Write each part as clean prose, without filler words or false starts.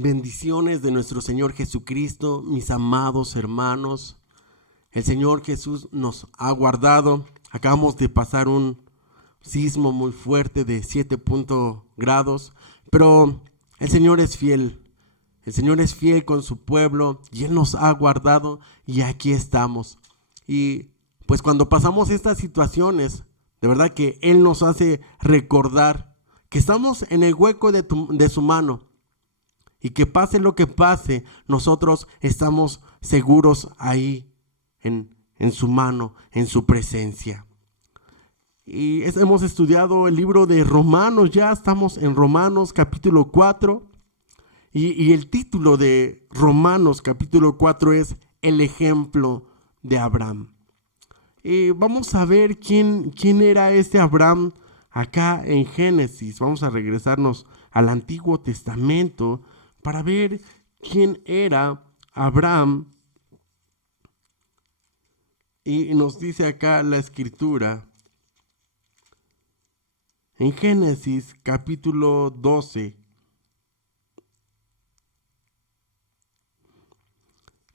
Bendiciones de nuestro Señor Jesucristo, mis amados hermanos. El Señor Jesús nos ha guardado. Acabamos de pasar un sismo muy fuerte de 7 grados, pero el Señor es fiel. El Señor es fiel con su pueblo y Él nos ha guardado y aquí estamos. Y pues cuando pasamos estas situaciones, de verdad que Él nos hace recordar que estamos en el hueco de su mano. Y que pase lo que pase, nosotros estamos seguros ahí en su mano, en su presencia. Y hemos estudiado el libro de Romanos, ya estamos en Romanos capítulo 4. Y el título de Romanos capítulo 4 es El ejemplo de Abraham. Y vamos a ver quién era este Abraham acá en Génesis. Vamos a regresarnos al Antiguo Testamento para ver quién era Abraham. Y nos dice acá la escritura, en Génesis capítulo 12,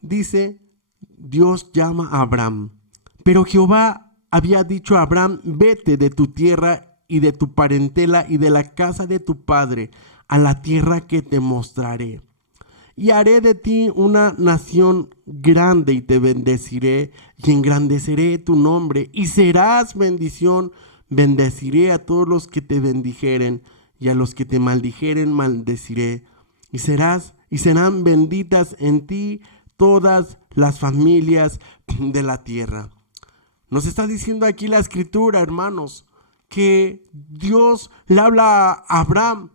dice, Dios llama a Abraham, pero Jehová había dicho a Abraham, vete de tu tierra y de tu parentela y de la casa de tu padre, a la tierra que te mostraré. Y haré de ti una nación grande y te bendeciré y engrandeceré tu nombre y serás bendición. Bendeciré a todos los que te bendijeren y a los que te maldijeren maldeciré. Y serán benditas en ti todas las familias de la tierra. Nos está diciendo aquí la escritura, hermanos, que Dios le habla a Abraham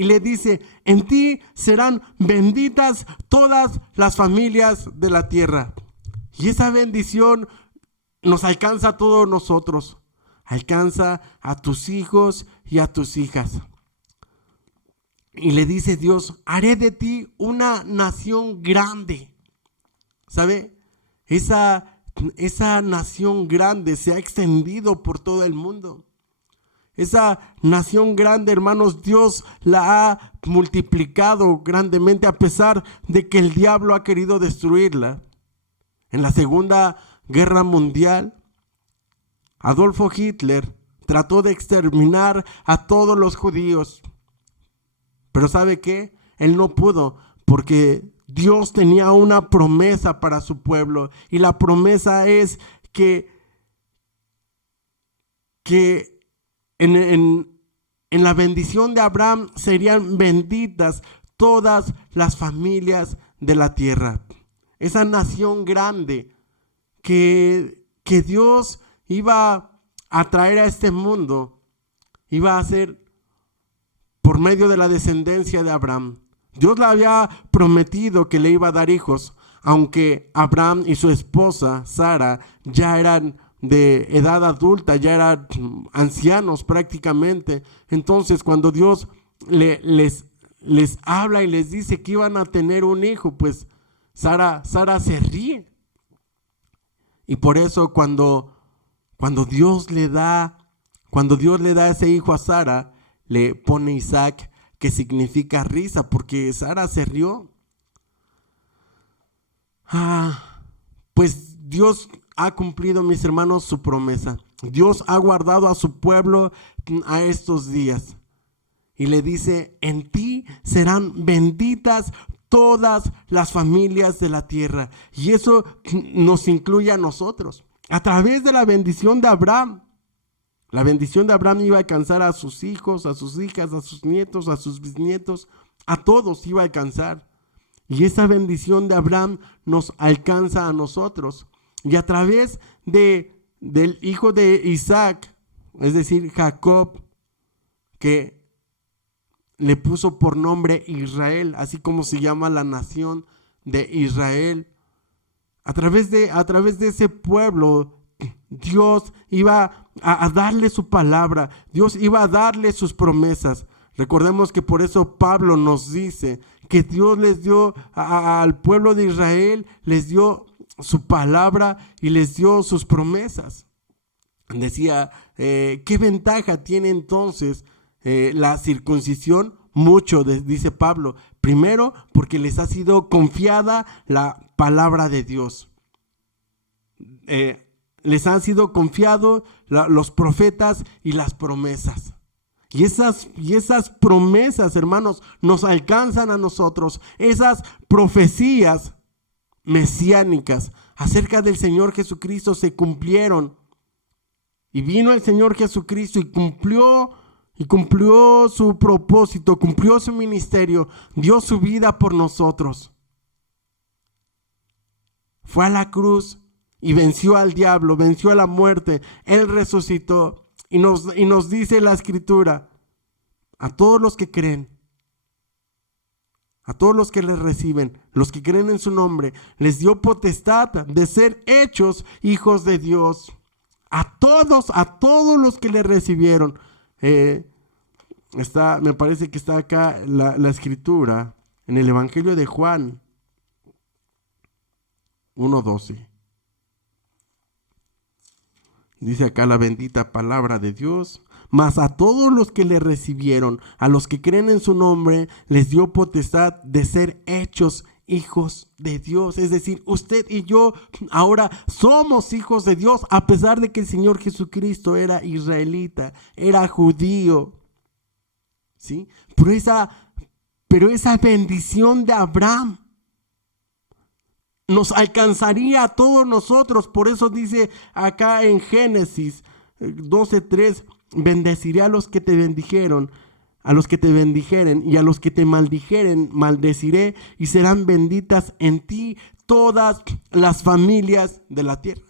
y le dice, en ti serán benditas todas las familias de la tierra. Y esa bendición nos alcanza a todos nosotros. Alcanza a tus hijos y a tus hijas. Y le dice Dios, haré de ti una nación grande. ¿Sabe? Esa nación grande se ha extendido por todo el mundo. Esa nación grande, hermanos, Dios la ha multiplicado grandemente a pesar de que el diablo ha querido destruirla. En la Segunda Guerra Mundial, Adolfo Hitler trató de exterminar a todos los judíos. Pero ¿sabe qué? Él no pudo porque Dios tenía una promesa para su pueblo. Y la promesa es que en la bendición de Abraham serían benditas todas las familias de la tierra. Esa nación grande que Dios iba a traer a este mundo, iba a ser por medio de la descendencia de Abraham. Dios le había prometido que le iba a dar hijos, aunque Abraham y su esposa Sara ya eran de edad adulta, ya eran ancianos prácticamente. Entonces cuando Dios les habla y les dice que iban a tener un hijo, pues Sara se ríe. Y por eso cuando Dios le da ese hijo a Sara, le pone Isaac, que significa risa, porque Sara se rió. Pues Dios ha cumplido, mis hermanos, su promesa. Dios ha guardado a su pueblo a estos días. Y le dice, en ti serán benditas todas las familias de la tierra. Y eso nos incluye a nosotros. A través de la bendición de Abraham. La bendición de Abraham iba a alcanzar a sus hijos, a sus hijas, a sus nietos, a sus bisnietos. A todos iba a alcanzar. Y esa bendición de Abraham nos alcanza a nosotros. Y a través del hijo de Isaac, es decir, Jacob, que le puso por nombre Israel, así como se llama la nación de Israel. A través de ese pueblo, Dios iba a darle su palabra, Dios iba a darle sus promesas. Recordemos que por eso Pablo nos dice que Dios les dio al pueblo de Israel, les dio su palabra y les dio sus promesas. Decía, ¿qué ventaja tiene entonces la circuncisión? mucho, dice Pablo. Primero, porque les ha sido confiada la palabra de Dios. Les han sido confiados los profetas y las promesas. Y esas promesas, hermanos, nos alcanzan a nosotros. Esas profecías mesiánicas acerca del Señor Jesucristo se cumplieron. Y vino el Señor Jesucristo y cumplió su propósito, cumplió su ministerio, dio su vida por nosotros. Fue a la cruz y venció al diablo, venció a la muerte. Él resucitó y nos dice la Escritura, a todos los que creen, a todos los que le reciben, los que creen en su nombre, les dio potestad de ser hechos hijos de Dios. A todos los que le recibieron. Me parece que está acá la Escritura en el Evangelio de Juan 1:12. Dice acá la bendita palabra de Dios. Mas a todos los que le recibieron, a los que creen en su nombre, les dio potestad de ser hechos hijos de Dios. Es decir, usted y yo ahora somos hijos de Dios, a pesar de que el Señor Jesucristo era israelita, era judío. ¿Sí? Pero esa bendición de Abraham nos alcanzaría a todos nosotros. Por eso dice acá en Génesis 12:3, bendeciré a los que te bendijeren, a los que te bendijeren, y a los que te maldijeren, maldeciré, y serán benditas en ti todas las familias de la tierra.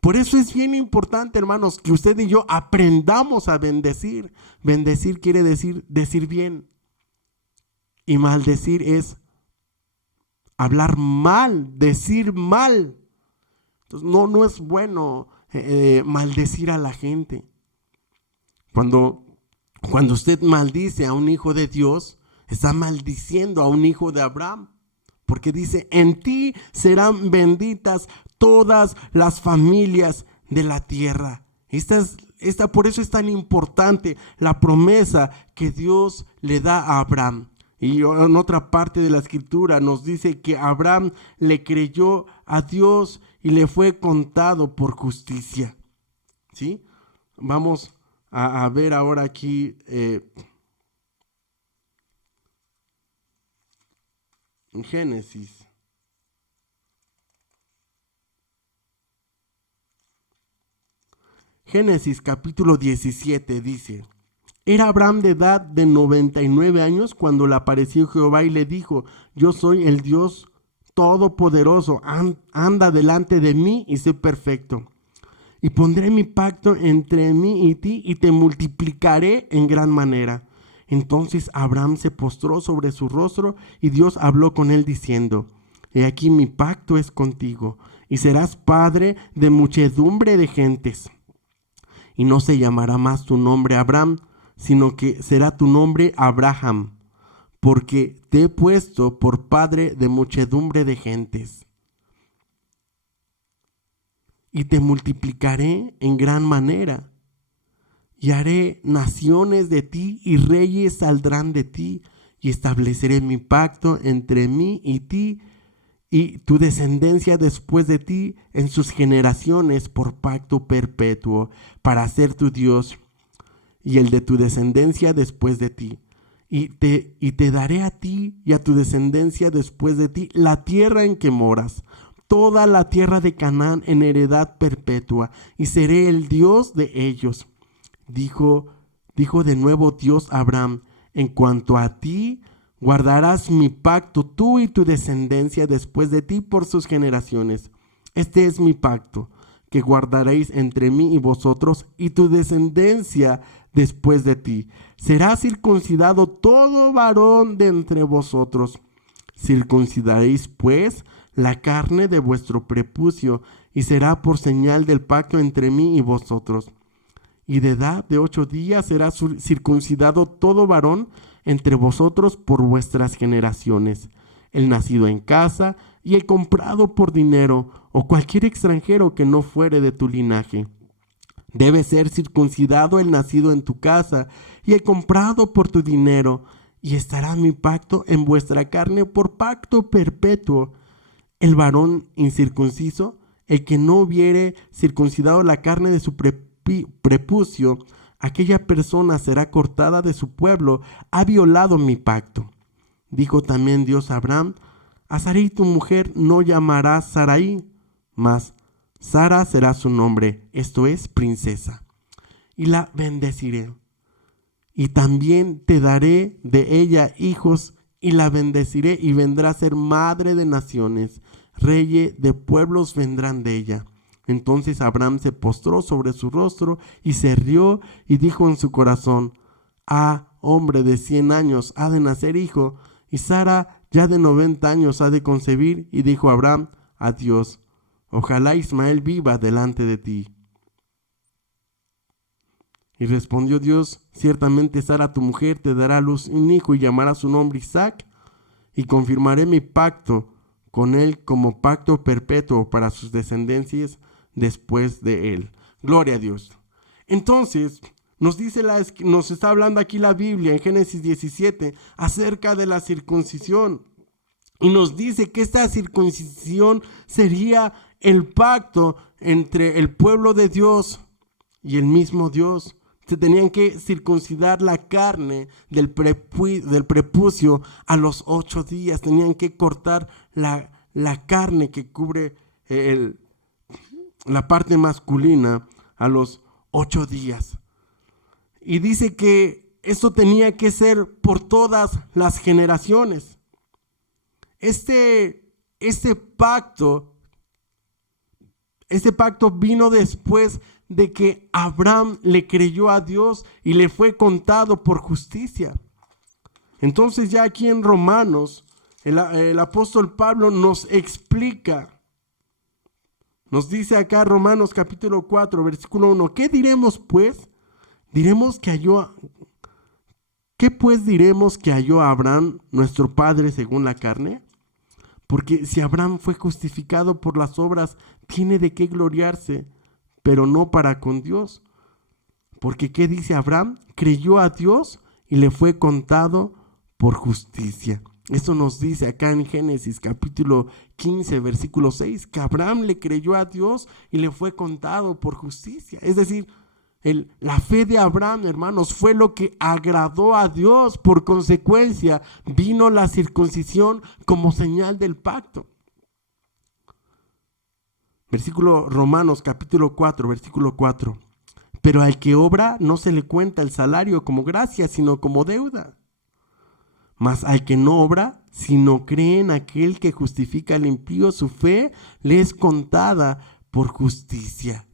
Por eso es bien importante, hermanos, que usted y yo aprendamos a bendecir. Bendecir quiere decir bien. Y maldecir es hablar mal, decir mal. Entonces, no es bueno maldecir a la gente. Cuando usted maldice a un hijo de Dios, está maldiciendo a un hijo de Abraham. Porque dice, en ti serán benditas todas las familias de la tierra. Por eso es tan importante la promesa que Dios le da a Abraham. Y en otra parte de la Escritura nos dice que Abraham le creyó a Dios y le fue contado por justicia. ¿Sí? Vamos a ver ahora aquí en Génesis. Génesis capítulo 17 dice: Era Abraham de edad de 99 años cuando le apareció Jehová y le dijo: Yo soy el Dios Todopoderoso, anda delante de mí y sé perfecto. Y pondré mi pacto entre mí y ti y te multiplicaré en gran manera. Entonces Abraham se postró sobre su rostro y Dios habló con él diciendo: He aquí mi pacto es contigo y serás padre de muchedumbre de gentes. Y no se llamará más tu nombre Abraham, sino que será tu nombre Abraham, porque te he puesto por padre de muchedumbre de gentes. Y te multiplicaré en gran manera, y haré naciones de ti, y reyes saldrán de ti, y estableceré mi pacto entre mí y ti, y tu descendencia después de ti en sus generaciones por pacto perpetuo, para ser tu Dios, y el de tu descendencia después de ti. Y te daré a ti y a tu descendencia después de ti la tierra en que moras, toda la tierra de Canaán en heredad perpetua, y seré el Dios de ellos. Dijo de nuevo Dios a Abraham: En cuanto a ti, guardarás mi pacto, tú y tu descendencia después de ti por sus generaciones. Este es mi pacto, que guardaréis entre mí y vosotros y tu descendencia después de ti. Será circuncidado todo varón de entre vosotros. Circuncidaréis, pues, la carne de vuestro prepucio, y será por señal del pacto entre mí y vosotros. Y de edad de 8 días será circuncidado todo varón entre vosotros por vuestras generaciones, el nacido en casa y el comprado por dinero, o cualquier extranjero que no fuere de tu linaje. Debe ser circuncidado el nacido en tu casa y el comprado por tu dinero, y estará mi pacto en vuestra carne por pacto perpetuo. El varón incircunciso, el que no hubiere circuncidado la carne de su prepucio, aquella persona será cortada de su pueblo, ha violado mi pacto. Dijo también Dios a Abraham: a Sarai tu mujer no llamarás Sarai, mas Sara será su nombre, esto es, princesa. Y la bendeciré. Y también te daré de ella hijos, y la bendeciré, y vendrá a ser madre de naciones. Reyes de pueblos vendrán de ella. Entonces Abraham se postró sobre su rostro y se rió y dijo en su corazón: hombre de 100 años ha de nacer hijo, y Sara ya de 90 años ha de concebir. Y dijo Abraham a Dios: ojalá Ismael viva delante de ti. Y respondió Dios: ciertamente Sara tu mujer te dará a luz un hijo y llamará su nombre Isaac, y confirmaré mi pacto con él como pacto perpetuo para sus descendencias después de él. Gloria a Dios. Entonces, nos está hablando aquí la Biblia en Génesis 17 acerca de la circuncisión. Y nos dice que esta circuncisión sería el pacto entre el pueblo de Dios y el mismo Dios. Se tenían que circuncidar la carne del prepucio a los 8 días. Tenían que cortar la carne que cubre la parte masculina a los 8 días. Y dice que esto tenía que ser por todas las generaciones. Este pacto vino después de que Abraham le creyó a Dios y le fue contado por justicia. Entonces ya aquí en Romanos, el apóstol Pablo nos explica, nos dice acá Romanos capítulo 4, versículo 1, ¿qué diremos pues? ¿Qué pues diremos que halló a Abraham, nuestro padre según la carne? Porque si Abraham fue justificado por las obras, tiene de qué gloriarse, pero no para con Dios. Porque ¿qué dice Abraham? Creyó a Dios y le fue contado por justicia. Esto nos dice acá en Génesis capítulo 15, versículo 6, que Abraham le creyó a Dios y le fue contado por justicia. Es decir, la fe de Abraham, hermanos, fue lo que agradó a Dios. Por consecuencia, vino la circuncisión como señal del pacto. Versículo Romanos capítulo 4, versículo 4. Pero al que obra no se le cuenta el salario como gracia, sino como deuda. Mas al que no obra, sino cree en aquel que justifica al impío, su fe le es contada por justicia.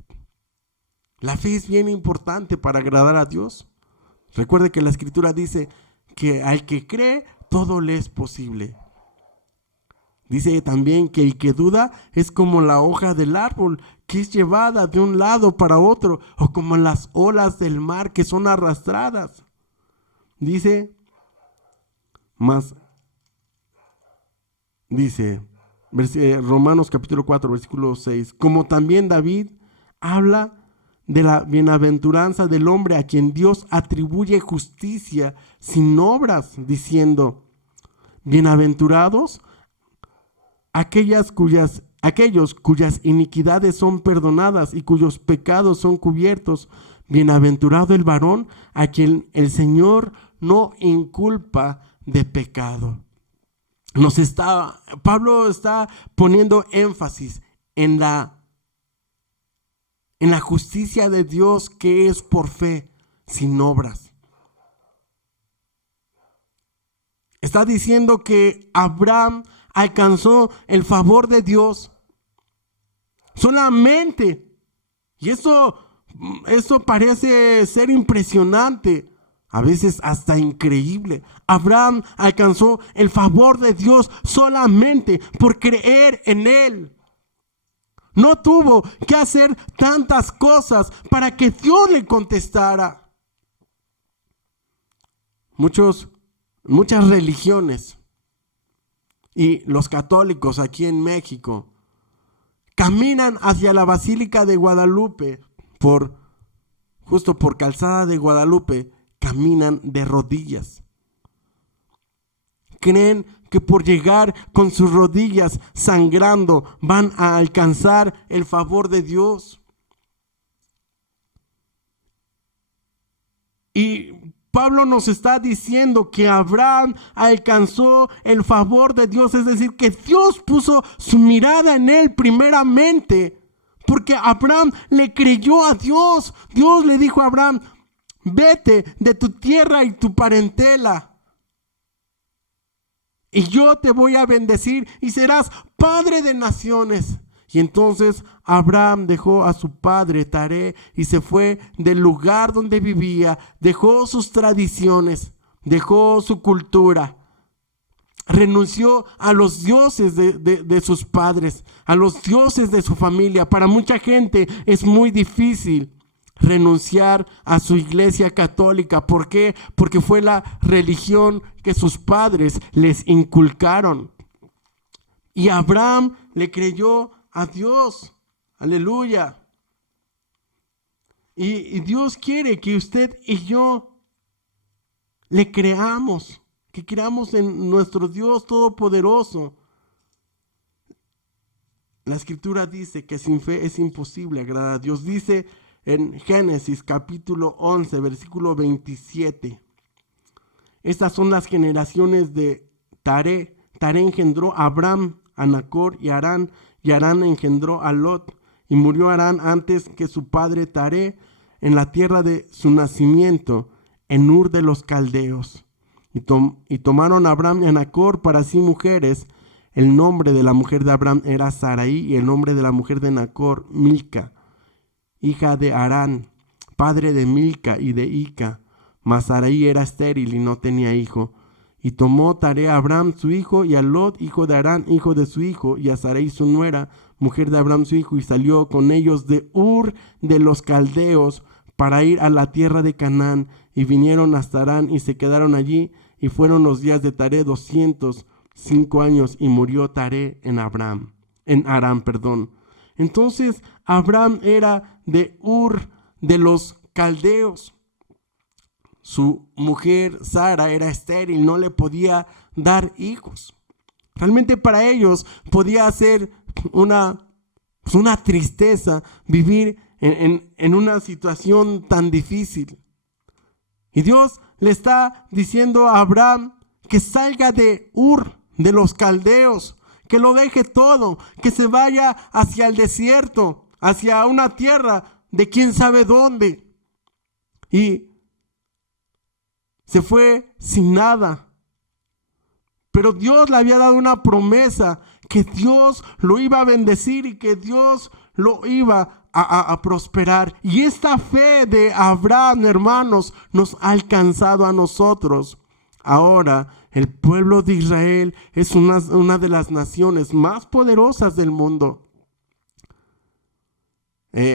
La fe es bien importante para agradar a Dios. Recuerde que la Escritura dice que al que cree, todo le es posible. Dice también que el que duda es como la hoja del árbol que es llevada de un lado para otro, o como las olas del mar que son arrastradas. Dice Romanos capítulo 4, versículo 6, como también David habla de la bienaventuranza del hombre a quien Dios atribuye justicia sin obras, diciendo: bienaventurados aquellos cuyas iniquidades son perdonadas y cuyos pecados son cubiertos. Bienaventurado el varón a quien el Señor no inculpa de pecado. Pablo está poniendo énfasis en la justicia de Dios, que es por fe, sin obras. Está diciendo que Abraham alcanzó el favor de Dios solamente. Y esto parece ser impresionante, a veces hasta increíble. Abraham alcanzó el favor de Dios solamente por creer en Él. No tuvo que hacer tantas cosas para que Dios le contestara. Muchas religiones y los católicos aquí en México caminan hacia la Basílica de Guadalupe, justo por Calzada de Guadalupe, caminan de rodillas. creen que por llegar con sus rodillas sangrando van a alcanzar el favor de Dios. Y Pablo nos está diciendo que Abraham alcanzó el favor de Dios, es decir, que Dios puso su mirada en él primeramente, porque Abraham le creyó a Dios. Dios le dijo a Abraham: vete de tu tierra y tu parentela, y yo te voy a bendecir y serás padre de naciones. Y entonces Abraham dejó a su padre Taré y se fue del lugar donde vivía, dejó sus tradiciones, dejó su cultura, renunció a los dioses de sus padres, a los dioses de su familia. Para mucha gente es muy difícil renunciar a su iglesia católica. ¿Por qué? Porque fue la religión que sus padres les inculcaron. Y Abraham le creyó a Dios. Aleluya. Y Dios quiere que usted y yo le creamos, que creamos en nuestro Dios todopoderoso. La escritura dice que sin fe es imposible agradar a Dios. Dice en Génesis capítulo 11, versículo 27. Estas son las generaciones de Taré. Taré engendró a Abram, a Nacor y a Harán. Y Harán engendró a Lot. Y murió Harán antes que su padre Taré en la tierra de su nacimiento, en Ur de los Caldeos. Y tomaron a Abram y a Nacor para sí mujeres. El nombre de la mujer de Abram era Sarai, y el nombre de la mujer de Nacor, Milca, hija de Harán, padre de Milca y de Ica. Mas Sarai era estéril y no tenía hijo. Y tomó Taré a Abram su hijo, y a Lot, hijo de Harán, hijo de su hijo, y a Sarai su nuera, mujer de Abram su hijo, y salió con ellos de Ur de los Caldeos para ir a la tierra de Canaán. Y vinieron hasta Harán y se quedaron allí, y fueron los días de Taré 205 años, y murió Taré en Harán. Entonces Abram era de Ur de los Caldeos. Su mujer Sara era estéril, no le podía dar hijos. Realmente para ellos podía ser una tristeza vivir en una situación tan difícil. Y Dios le está diciendo a Abraham que salga de Ur de los Caldeos, que lo deje todo, que se vaya hacia el desierto, hacia una tierra de quién sabe dónde. Y se fue sin nada. Pero Dios le había dado una promesa, que Dios lo iba a bendecir y que Dios lo iba a prosperar. Y esta fe de Abraham, hermanos, nos ha alcanzado a nosotros. Ahora el pueblo de Israel es una de las naciones más poderosas del mundo.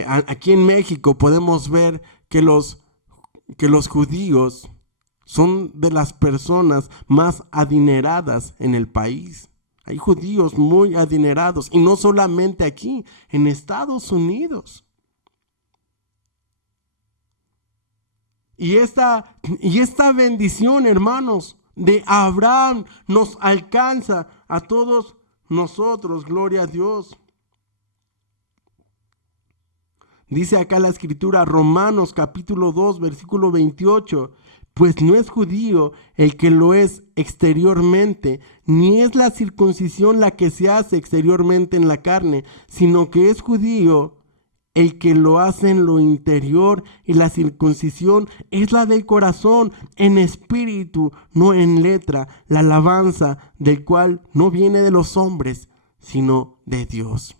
Aquí en México podemos ver que los judíos son de las personas más adineradas en el país. Hay judíos muy adinerados, y no solamente aquí, en Estados Unidos. Y esta bendición, hermanos, de Abraham nos alcanza a todos nosotros. Gloria a Dios. Dice acá la escritura, Romanos capítulo 2, versículo 28. Pues no es judío el que lo es exteriormente, ni es la circuncisión la que se hace exteriormente en la carne, sino que es judío el que lo hace en lo interior, y la circuncisión es la del corazón, en espíritu, no en letra, la alabanza del cual no viene de los hombres, sino de Dios.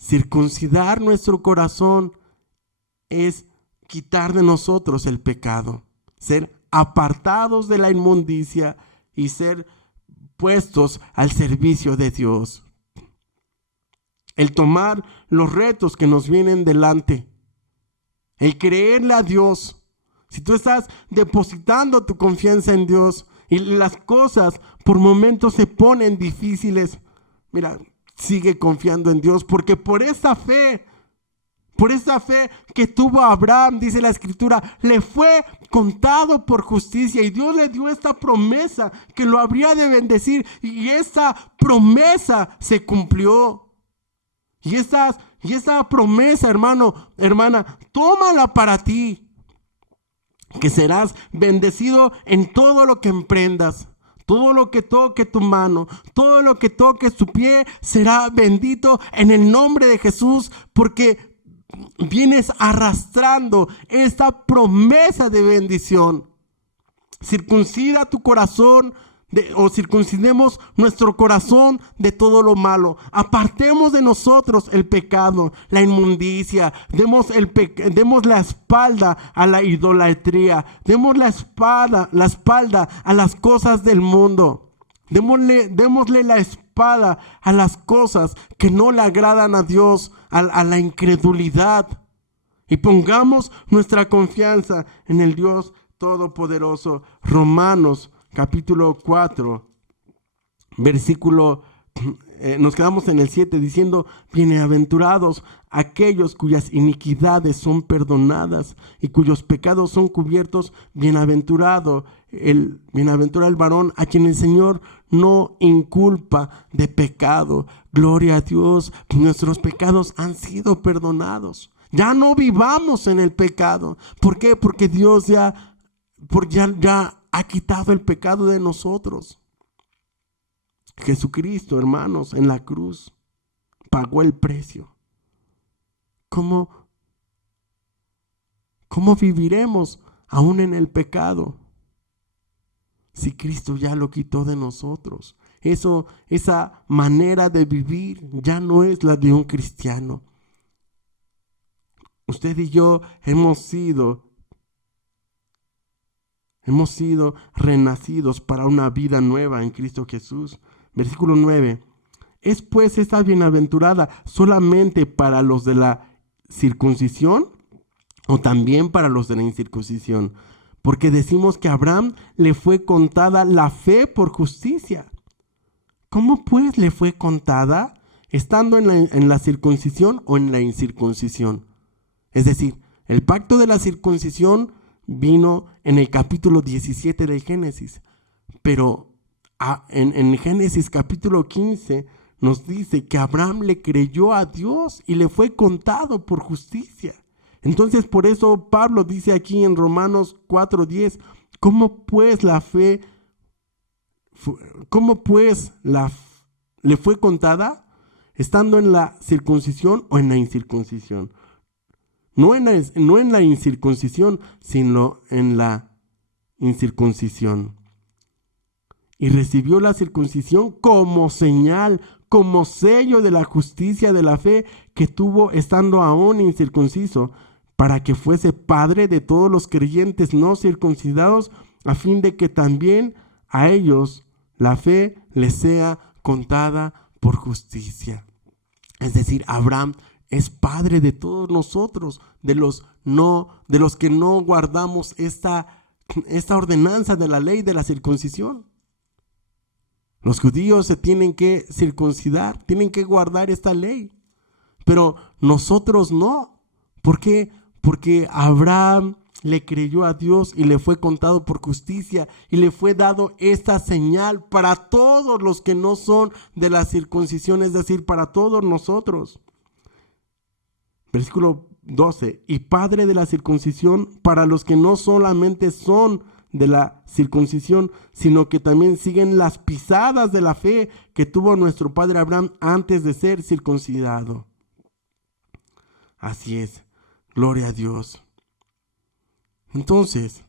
Circuncidar nuestro corazón es quitar de nosotros el pecado, ser apartados de la inmundicia y ser puestos al servicio de Dios. El tomar los retos que nos vienen delante, el creerle a Dios. Si tú estás depositando tu confianza en Dios y las cosas por momentos se ponen difíciles, mira, sigue confiando en Dios, porque por esa fe Por esa fe que tuvo Abraham, dice la Escritura, le fue contado por justicia. Y Dios le dio esta promesa que lo habría de bendecir. Y esa promesa se cumplió. Y esa promesa, hermano, hermana, tómala para ti. Que serás bendecido en todo lo que emprendas. Todo lo que toque tu mano, todo lo que toque tu pie, será bendito en el nombre de Jesús, porque vienes arrastrando esta promesa de bendición. Circuncida tu corazón, o circuncidemos nuestro corazón de todo lo malo. Apartemos de nosotros el pecado, la inmundicia. Demos la espalda a la idolatría. Demos la espalda a las cosas del mundo. Démosle la espada a las cosas que no le agradan a Dios, a la incredulidad. Y pongamos nuestra confianza en el Dios Todopoderoso. Romanos capítulo 4, versículo, nos quedamos en el 7 diciendo: bienaventurados aquellos cuyas iniquidades son perdonadas y cuyos pecados son cubiertos. Bienaventurado el varón a quien el Señor no inculpa de pecado. Gloria a Dios, nuestros pecados han sido perdonados. Ya no vivamos en el pecado. ¿Por qué? Porque Dios ya ha quitado el pecado de nosotros. Jesucristo, hermanos, en la cruz pagó el precio. ¿Cómo viviremos aún en el pecado si Cristo ya lo quitó de nosotros? Esa manera de vivir ya no es la de un cristiano. Usted y yo hemos sido renacidos para una vida nueva en Cristo Jesús. Versículo 9. ¿Es pues esta bienaventurada solamente para los de la circuncisión o también para los de la incircuncisión? Porque decimos que a Abraham le fue contada la fe por justicia. ¿Cómo pues le fue contada? ¿Estando en la circuncisión o en la incircuncisión? Es decir, el pacto de la circuncisión vino en el capítulo 17 de Génesis, pero en Génesis capítulo 15 nos dice que Abraham le creyó a Dios y le fue contado por justicia. Entonces, por eso Pablo dice aquí en Romanos 4:10, ¿cómo pues le fue contada? ¿Estando en la circuncisión o en la incircuncisión? No en la incircuncisión, sino en la incircuncisión. Y recibió la circuncisión como señal, como sello de la justicia de la fe que tuvo estando aún incircunciso, para que fuese padre de todos los creyentes no circuncidados, a fin de que también a ellos la fe les sea contada por justicia. Es decir, Abraham es padre de todos nosotros, de los que no guardamos esta ordenanza de la ley de la circuncisión. Los judíos se tienen que circuncidar, tienen que guardar esta ley, pero nosotros no. ¿Por qué? Porque Abraham le creyó a Dios y le fue contado por justicia y le fue dado esta señal para todos los que no son de la circuncisión, es decir, para todos nosotros. Versículo 12, y padre de la circuncisión para los que no solamente son de la circuncisión, sino que también siguen las pisadas de la fe que tuvo nuestro padre Abraham antes de ser circuncidado. Así es, gloria a Dios. Entonces,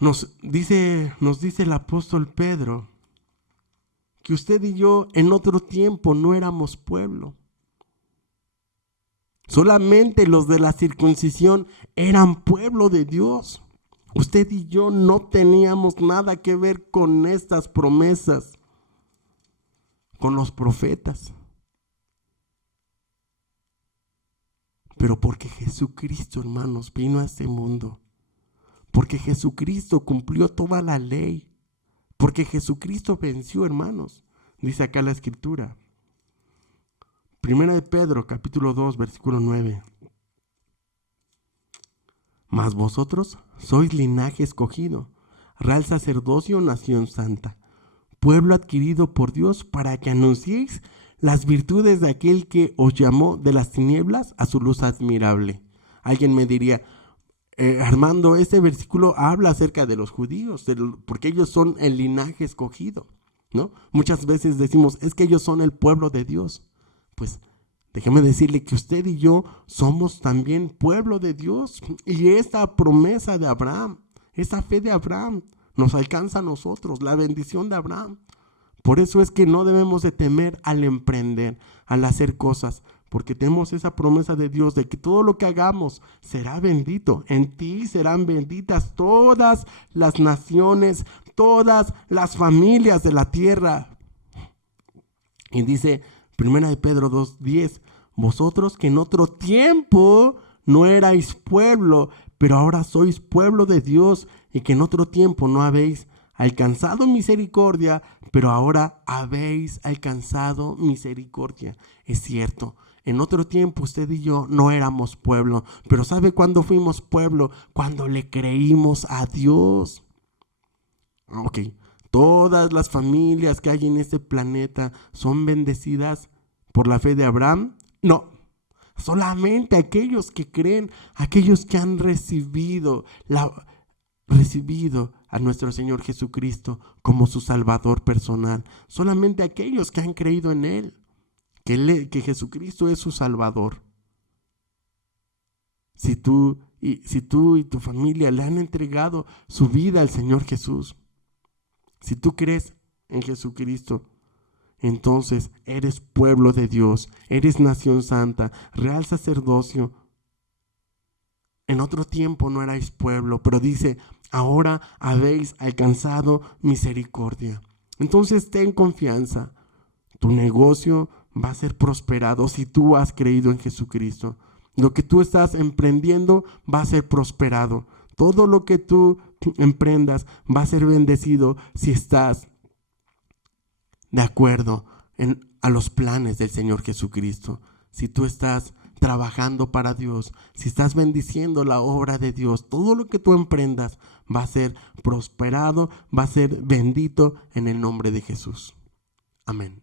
nos dice el apóstol Pedro que usted y yo en otro tiempo no éramos pueblo. Solamente los de la circuncisión eran pueblo de Dios. Usted y yo no teníamos nada que ver con estas promesas, con los profetas. Pero porque Jesucristo, hermanos, vino a este mundo, porque Jesucristo cumplió toda la ley, porque Jesucristo venció, hermanos, dice acá la Escritura. Primera de Pedro, capítulo 2, versículo 9. Mas vosotros sois linaje escogido, real sacerdocio, nación santa, pueblo adquirido por Dios, para que anunciéis las virtudes de aquel que os llamó de las tinieblas a su luz admirable. Alguien me diría, Armando, este versículo habla acerca de los judíos, porque ellos son el linaje escogido, ¿no? Muchas veces decimos, es que ellos son el pueblo de Dios. Pues déjeme decirle que usted y yo somos también pueblo de Dios. Y esta promesa de Abraham, esa fe de Abraham, nos alcanza a nosotros, la bendición de Abraham. Por eso es que no debemos de temer al emprender, al hacer cosas, porque tenemos esa promesa de Dios de que todo lo que hagamos será bendito. En ti serán benditas todas las naciones, todas las familias de la tierra. Y dice 1 de Pedro 2:10, vosotros que en otro tiempo no erais pueblo, pero ahora sois pueblo de Dios, y que en otro tiempo no habéis alcanzado misericordia, pero ahora habéis alcanzado misericordia. Es cierto, en otro tiempo usted y yo no éramos pueblo, pero ¿sabe cuándo fuimos pueblo? Cuando le creímos a Dios. Ok, todas las familias que hay en este planeta son bendecidas por la fe de Abraham. No, solamente aquellos que creen, aquellos que han recibido a nuestro Señor Jesucristo como su Salvador personal. Solamente aquellos que han creído en Él, que Jesucristo es su Salvador. Si tú y tu familia le han entregado su vida al Señor Jesús, si tú crees en Jesucristo, entonces eres pueblo de Dios, eres nación santa, real sacerdocio. En otro tiempo no erais pueblo, pero dice, ahora habéis alcanzado misericordia. Entonces ten confianza. Tu negocio va a ser prosperado si tú has creído en Jesucristo. Lo que tú estás emprendiendo va a ser prosperado. Todo lo que tú emprendas va a ser bendecido si estás de acuerdo a los planes del Señor Jesucristo. Si tú estás trabajando para Dios, si estás bendiciendo la obra de Dios, todo lo que tú emprendas va a ser prosperado, va a ser bendito en el nombre de Jesús. Amén.